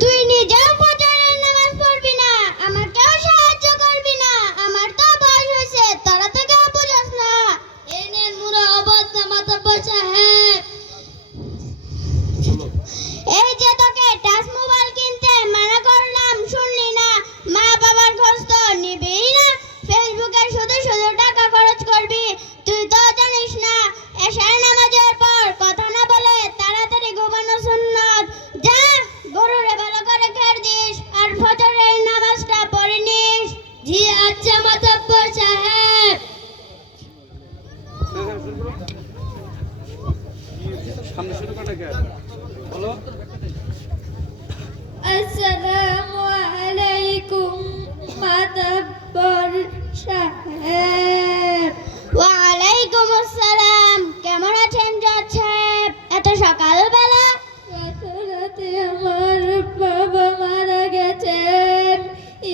তুই নিজেও ফজরের নামাজ পড়বি না, আমাকেও সাহায্য করবি না। আমার তো বয়স হয়েছে, তোরা থেকে বুঝাস না। এই নেন মুরা অবস্থা মাতব্বর সাহেব। এই যে তোকে টাচ মোবাইল কিনতে মানা করলাম, শুনলি না। মা বাবার খোঁজ তো নিবিই না, ফেসবুকে শুধু শুধু টাকা খরচ করবি। তুই তো জানিস না এশার নামাজের পর কথা না বলে তাড়াতাড়ি ঘুমানো সুন্নাত। যা গরুরে ভালো করে খেয়ে দিস আর ফজরের নামাজটা পড়ে নিস। জি আচ্ছা মাতব্বর সাহেব। সামনে শুরু করে কে বলো। আসসালামু আলাইকুম মাতব্বর সাহেব। ওয়া আলাইকুম আসসালাম। কেমন আছেন জজ সাহেব? এত সকালবেলা? গত রাতে আমার বাবা মারা গেছেন।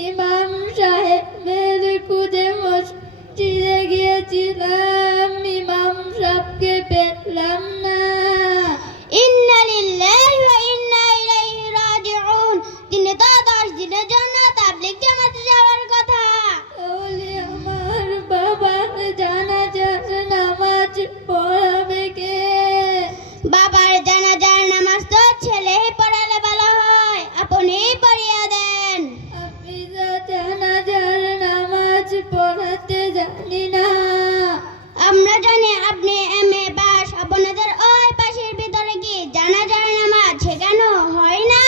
ইমাম সাহেবের খুঁজে মসজিদে গিয়েছিলাম, ইমাম সাহেবকে পেলাম না। ইন্না লিল্লাহি ওয়া ইন্না ইলাইহি রাজিউন। তিনি তো 10 দিনের জন্য তাবলীগ জামাতে যাওয়ার কথা। তাহলে আমার বাবার জানাজার নামাজ পড়াবে কে? বাবার জানাজার নামাজ তো ছেলেই পড়ালে ভালো হয়, আপনিই পড়িয়ে দেন। আমি তো জানাজার নামাজ পড়াতে জানি না। আমরা জানি আপনি এমএ পাস, আপনাদের ওই পাশের ভিতরে কি জানাজার নামাজ শেখানো হয় না?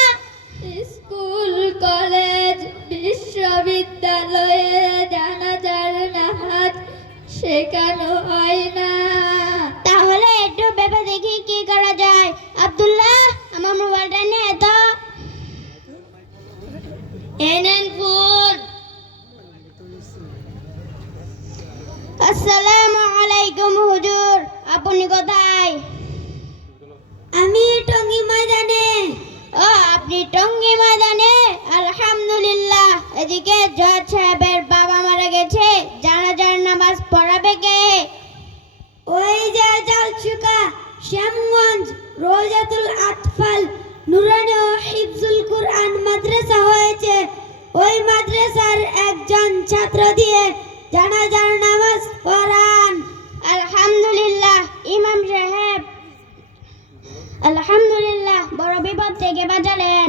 স্কুল কলেজ বিশ্ববিদ্যালয়ে জানাজার নামাজ শেখানো হয় না। তাহলে একটু ভেবে দেখি কি করা যায়। আব্দুল্লাহ, আমার মোবাইলটা নে তো। এনেন ফোন। আসসালামু আলাইকুম হুজুর, আপনি কোথায়? আমি টঙ্গী ময়দানে। ও, আপনি টঙ্গী ময়দানে? আলহামদুলিল্লাহ। এদিকে জজ সাহেবের বাবা মারা গেছে, জানাজার নামাজ পড়াবে কে? ওই যে জালসুকা শ্যামগঞ্জ রোজাতুল আতফাল নুরানি ও হিফজুল কুরআন মাদ্রাসা হয়েছে। ওই মাদ্রাসার একজন ছাত্র দিয়ে জানাজার নামাজ পড়ান। আলহামদুলিল্লাহ ইমাম সাহেব, আলহামদুলিল্লাহ, বড় বিপদ থেকে বাঁচালেন।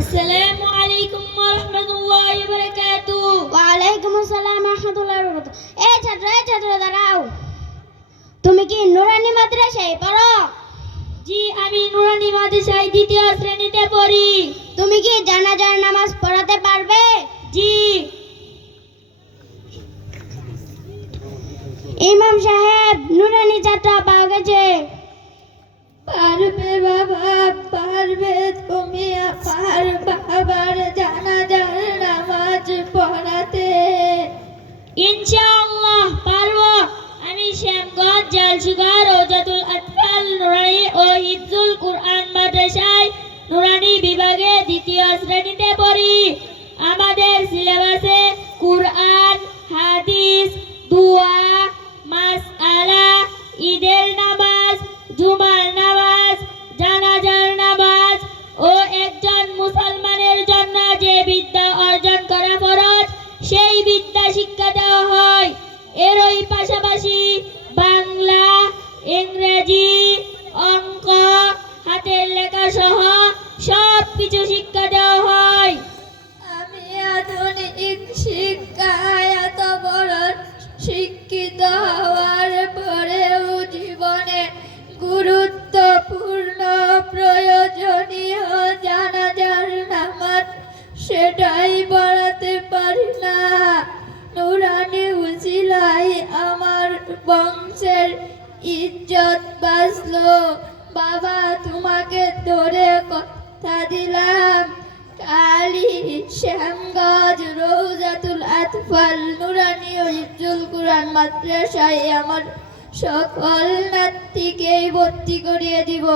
আসসালামু আলাইকুম ওয়া রাহমাতুল্লাহি ওয়া বারাকাতুহু। ওয়া আলাইকুম আসসালাম ওয়া রাহমাতুল্লাহি ওয়া বারাকাতুহু। এই ছাত্র দাঁড়াও। তুমি কি নুরানি মাদ্রাসায় পড়ো? জি, আমি নুরানি মাদ্রাসায় 2য় শ্রেণীতে পড়ি। তুমি কি জানাজার নামাজ পড়াতে পারবে? জি। ইমাম সাহেব, নুরানি ছাত্র পাওয়া গেছে। পারবে বাবা, পারবে। তুমি আমার বাবার জানাজার নামাজ পড়াতে? ইনশাআল্লাহ পারবো। আমি শ্যামগঞ্জ জালসুকা রোজাতুল আতফাল নুরানি ও হিফজুল কুরআন মাদ্রাসায় নুরানি বিভাগে 2য় শ্রেণীতে পড়ি। আমাদের সিলেবাসে কুরআন, হাদিস, দোয়া, মাসআলা, ঈদের নামাজ, জুমার নামাজ, জানাজার নামাজ ও একজন মুসলমানের জন্য যে বিদ্যা অর্জন করা ফরজ সেই বিদ্যা শিক্ষা দেওয়া হয়। এরই পাশাপাশি বাংলা, ইংরেজি, অঙ্ক, হাতের লেখা সহ সব কিছু শিক্ষা দেওয়া হয়। আমি আধুনিক শিক্ষায় এত বড় শিক্ষিত হওয়ার পরেও জীবনে গুরুত্বপূর্ণ প্রয়োজনীয় জানাজার নামাজ সেটাই পড়াতে পারি না। নুরানি উসিলাই আমার বংশের ইজ্জত বাঁচলো। বাবা, তোমাকে ধরে কথা দিলাম, কালি শ্যামগঞ্জ রোজাতুল আতফাল নুরানি ও হিফজুল কুরআন মাদ্রাসায় আমার সকল নাতিকেই ভর্তি করিয়ে দিব।